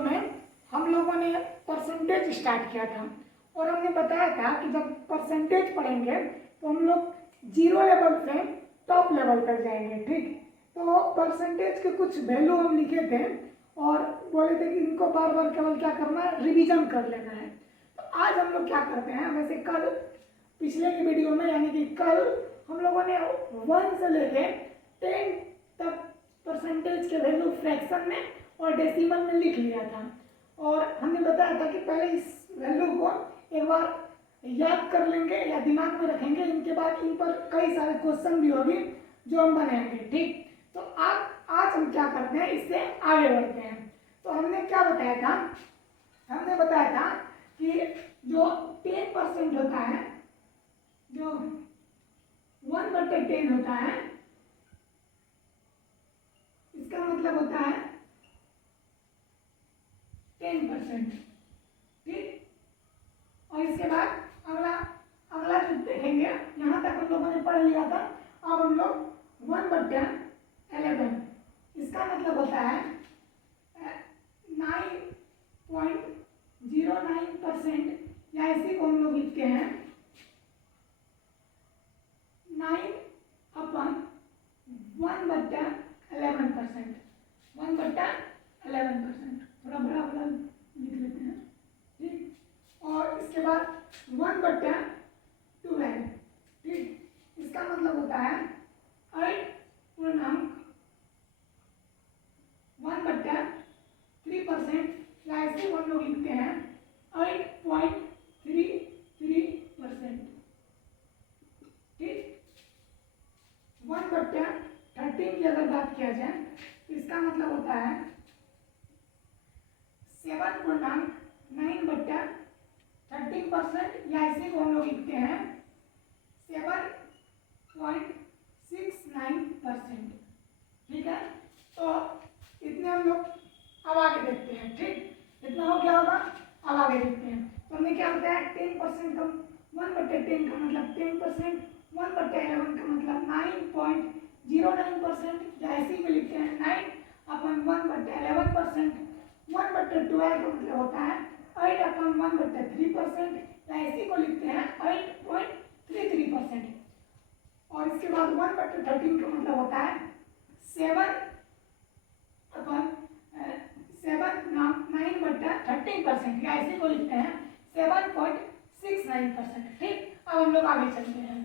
में हम लोगों ने परसेंटेज स्टार्ट किया था और हमने बताया था कि जब परसेंटेज पढ़ेंगे तो हम लोग जीरो लेवल से टॉप लेवल पर जाएंगे। ठीक, तो परसेंटेज के कुछ वैल्यू हम लिखे थे और बोले थे कि इनको बार बार केवल क्या करना है, रिवीजन कर लेना है। तो आज हम लोग क्या करते हैं, वैसे कल पिछले की वीडियो में यानी कि कल हम लोगों ने 1 से लेके 10 तक परसेंटेज के वैल्यू फ्रैक्शन में और डेसिमल में लिख लिया था और हमने बताया था कि पहले इस वैल्यू को एक बार याद कर लेंगे या दिमाग में रखेंगे, इनके बाद इन पर कई सारे क्वेश्चन भी होंगे जो हम बनाएंगे। ठीक, तो आज हम क्या करते हैं, इससे आगे बढ़ते हैं। तो हमने क्या बताया था, हमने बताया था कि जो 10% होता है, जो 1/10 होता है, इसका मतलब होता है 10%। ठीक, और इसके बाद अगला जो देखेंगे, यहाँ तक हम लोगों ने पढ़ लिया था। अब हम लोग 1/11, इसका मतलब होता है 9.09%, या इसी को हम लोग लिखते हैं 9/1/11%। 1/11%, थोड़ा बड़ा बड़ा लिख लेते हैं। ठीक, और इसके बाद 1/12। ठीक, इसका मतलब होता है 8.1/3%, या ऐसे हम लोग लिखते हैं 8.33%। ठीक, 1/13 की अगर बात किया जाए तो इसका मतलब होता है 7.9/13%, या इसी को हम लोग लिखते हैं 7.69%। ठीक है, तो इतने हम लोग अब आगे देखते हैं। ठीक, इतना हो गया होगा, अब आगे देखते हैं। तो हमने क्या बताया, 10% का 1/10 का मतलब 10%, 1/11 का मतलब 9.09%, या इसी को लिखते हैं 9/1/11%। 1/12 का मतलब होता है 8/1/3%, या इसी को लिखते हैं 8.33%। और इसके बाद 1/13 का मतलब होता है 9/13%, या इसी को लिखते हैं 7.69%। ठीक, अब हम लोग आगे चलते हैं।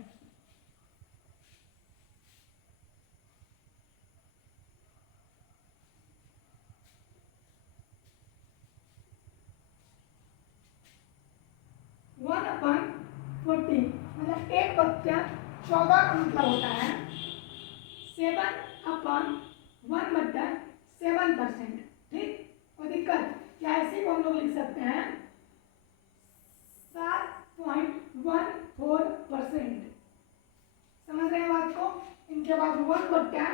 वन अपन 14 मतलब 1/14 का मतलब होता है 7/1/7%। ठीक, कोई दिक्कत, या ऐसे को हम लोग लिख सकते हैं 7.14%। समझ रहे हैं बात को। इनके बाद 1/15,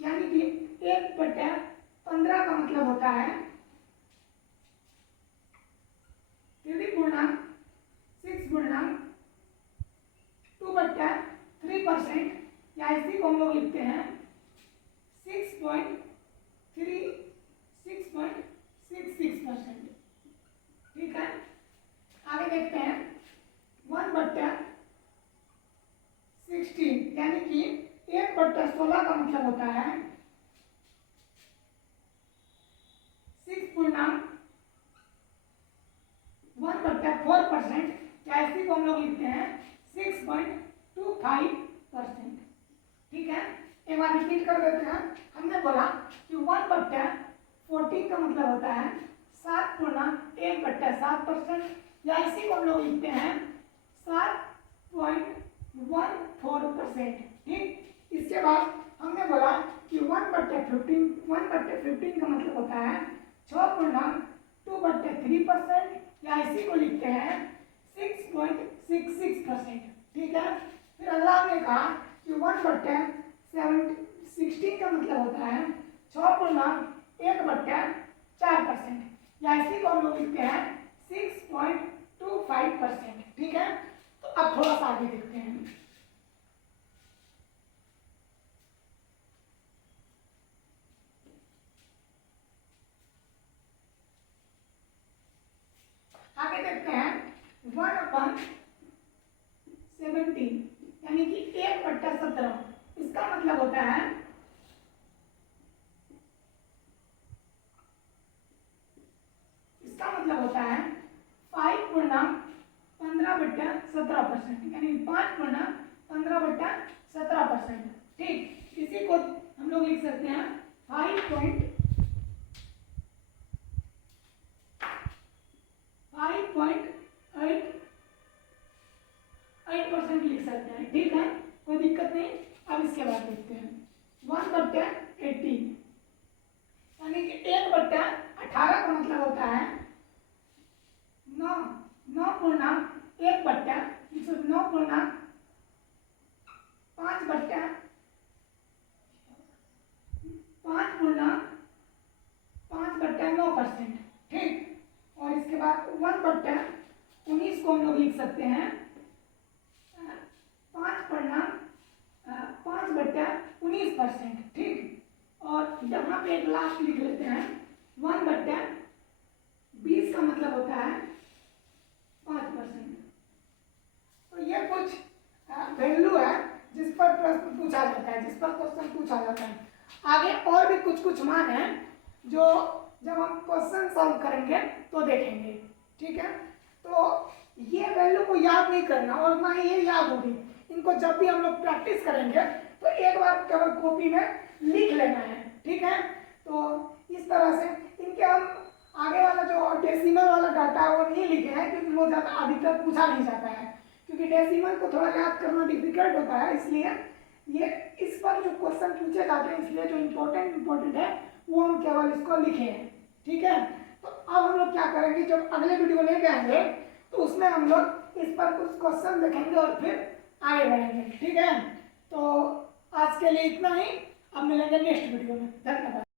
यानी कि 1/15 का मतलब होता है 3/6/2/3%, या इसी को हम लोग लिखते हैं 6.66%। ठीक है, आगे देखते हैं 1/16, यानी कि 1/16 का मतलब होता है 6.1/4%, या इसी को हम लोग लिखते हैं 6.25%। ठीक है, एक बार रिपीट कर देते हैं। हमने बोला कि 1/14 का मतलब होता है 7.1/7%, या इसी को हम लोग लिखते हैं 7.14%। ठीक, इसके बाद हमने बोला कि 1/15 का मतलब होता है 6.2/3%, या इसी को लिखते हैं 6.66%। ठीक है, फिर अगला हमने कहा कि 1/16 का मतलब होता है 6.1/4%, या इसी को हम लोग लिखते हैं 6.25%। ठीक है, तो अब थोड़ा सा आगे देखते हैं। अपॉन 17 यानी कि 1/17। इसका मतलब होता है इसका मतलब होता है 5 गुणा 15/17%, यानी 5 गुणा 15/17%। ठीक, इसी को हम लोग लिख सकते हैं 5.8% लिख सकते हैं। ठीक है, कोई दिक्कत नहीं। अब इसके बाद देखते हैं 1/18 यानी कि 1/18 का मतलब होता है 9 गुणा 9 गुणा 5 गुणा 5/9%। ठीक, और इसके बाद 1/19 को हम लोग लिख सकते हैं 5/19%। ठीक, और यहाँ पे एक लास्ट लिख लेते हैं 1/20 का मतलब होता है 5%। तो ये कुछ वैल्यू है जिस पर प्रश्न पूछा जाता है, जिस पर क्वेश्चन पूछा जाता है। आगे और भी कुछ मान है जो जब हम क्वेश्चन सॉल्व करेंगे तो देखेंगे। ठीक है, तो ये वैल्यू को याद नहीं करना और ना ही ये याद होगी। इनको जब भी हम लोग प्रैक्टिस करेंगे तो एक बार केवल कॉपी में लिख लेना है। ठीक है, तो इस तरह से इनके हम आगे वाला जो डेसिमल वाला डाटा है वो नहीं लिखे हैं, क्योंकि वो ज़्यादा अधिकतर पूछा नहीं जाता है, क्योंकि डेसिमल को थोड़ा याद करना डिफिकल्ट होता है। इसलिए ये इस पर जो क्वेश्चन पूछे जाते हैं, इसलिए जो इम्पोर्टेंट है वो हम केवल इसको लिखे हैं। ठीक है, तो अब हम लोग क्या करेंगे, जब अगले वीडियो लेके आएंगे तो उसमें हम लोग इस पर कुछ क्वेश्चन देखेंगे और फिर आगे बढ़ेंगे। ठीक है, तो आज के लिए इतना ही। अब मिलेंगे नेक्स्ट वीडियो में। धन्यवाद।